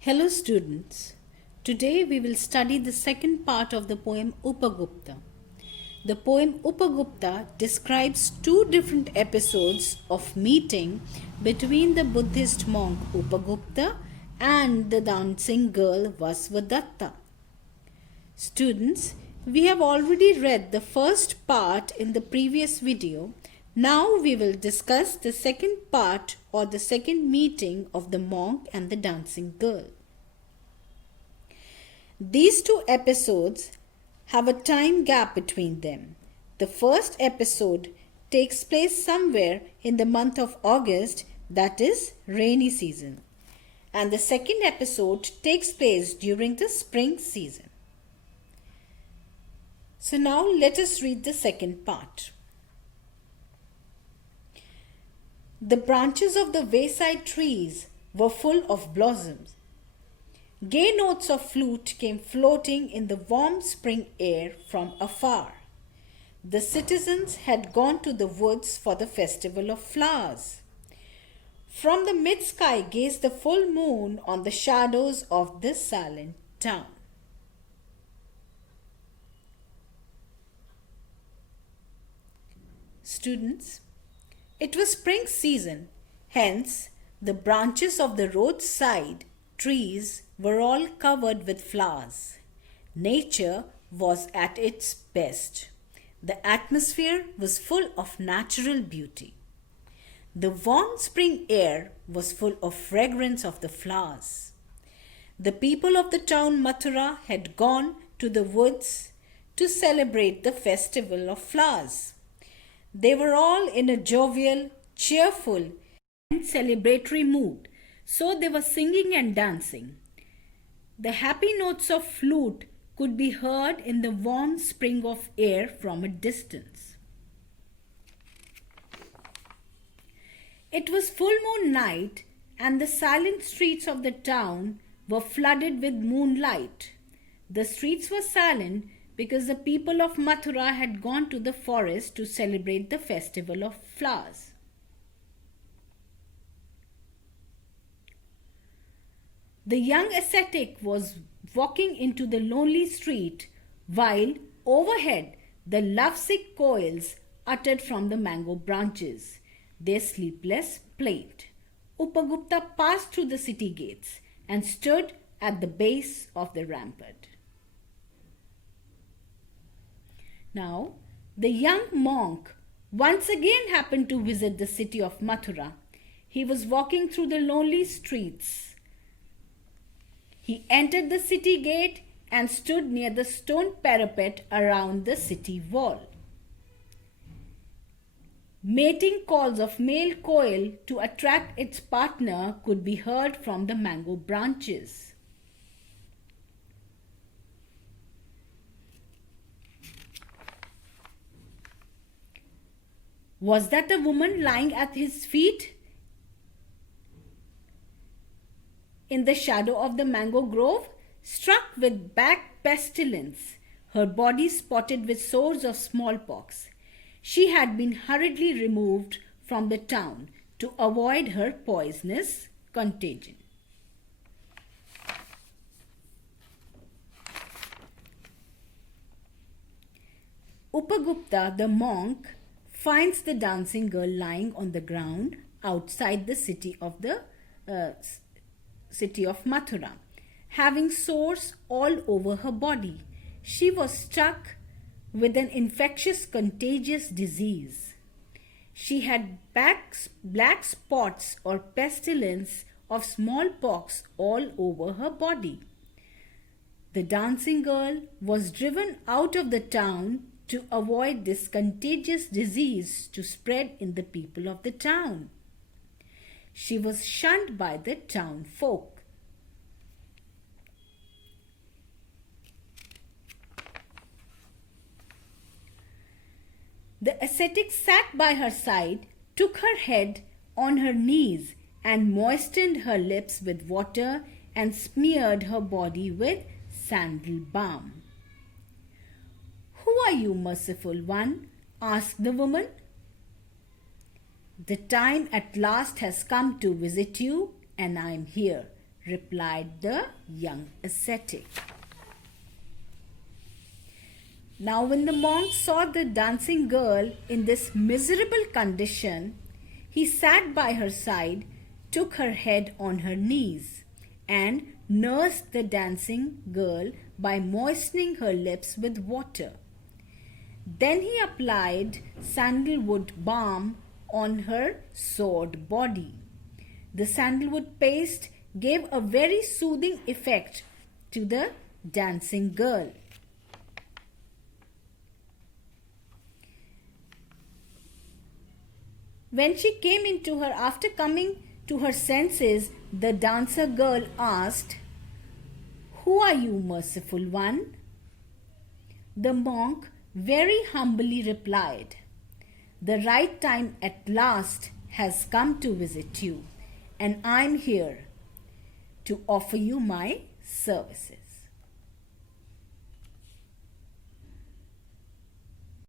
Hello students. Today we will study the second part of the poem Upagupta. The poem Upagupta describes two different episodes of meeting between the Buddhist monk Upagupta and the dancing girl Vasvadatta. Students, we have already read the first part in the previous video. Now we will discuss the second part or the second meeting of the monk and the dancing girl. These two episodes have a time gap between them. The first episode takes place somewhere in the month of August, that is rainy season. And the second episode takes place during the spring season. So now let us read the second part. The branches of the wayside trees were full of blossoms. Gay notes of flute came floating in the warm spring air from afar. The citizens had gone to the woods for the festival of flowers. From the mid-sky gazed the full moon on the shadows of this silent town. Students, it was spring season, hence the branches of the roadside trees were all covered with flowers. Nature was at its best. The atmosphere was full of natural beauty. The warm spring air was full of fragrance of the flowers. The people of the town Mathura had gone to the woods to celebrate the festival of flowers. They were all in a jovial, cheerful, and celebratory mood, so they were singing and dancing. The happy notes of flute could be heard in the warm spring of air from a distance. It was full moon night, and the silent streets of the town were flooded with moonlight. The streets were silent because the people of Mathura had gone to the forest to celebrate the festival of flowers. The young ascetic was walking into the lonely street while overhead the lovesick koels uttered from the mango branches their sleepless plaint. Upagupta passed through the city gates and stood at the base of the rampart. Now, the young monk once again happened to visit the city of Mathura. He was walking through the lonely streets. He entered the city gate and stood near the stone parapet around the city wall. Mating calls of male koel to attract its partner could be heard from the mango branches. Was that the woman lying at his feet in the shadow of the mango grove, struck with back pestilence, her body spotted with sores of smallpox? She had been hurriedly removed from the town to avoid her poisonous contagion. Upagupta, the monk, finds the dancing girl lying on the ground outside the city of Mathura, having sores all over her body. She was struck with an infectious contagious disease. She had black spots or pestilence of smallpox all over her body. The dancing girl was driven out of the town to avoid this contagious disease to spread in the people of the town. She was shunned by the town folk. The ascetic sat by her side, took her head on her knees, and moistened her lips with water and smeared her body with sandal balm. "Who are you, merciful one?" asked the woman. "The time at last has come to visit you, and I am here," replied the young ascetic. Now, when the monk saw the dancing girl in this miserable condition, he sat by her side, took her head on her knees, and nursed the dancing girl by moistening her lips with water. Then he applied sandalwood balm on her sored body. The sandalwood paste gave a very soothing effect to the dancing girl. When she came into her, after coming to her senses, the dancer girl asked, "Who are you, merciful one?" The monk very humbly replied, "The right time at last has come to visit you, and I am here to offer you my services."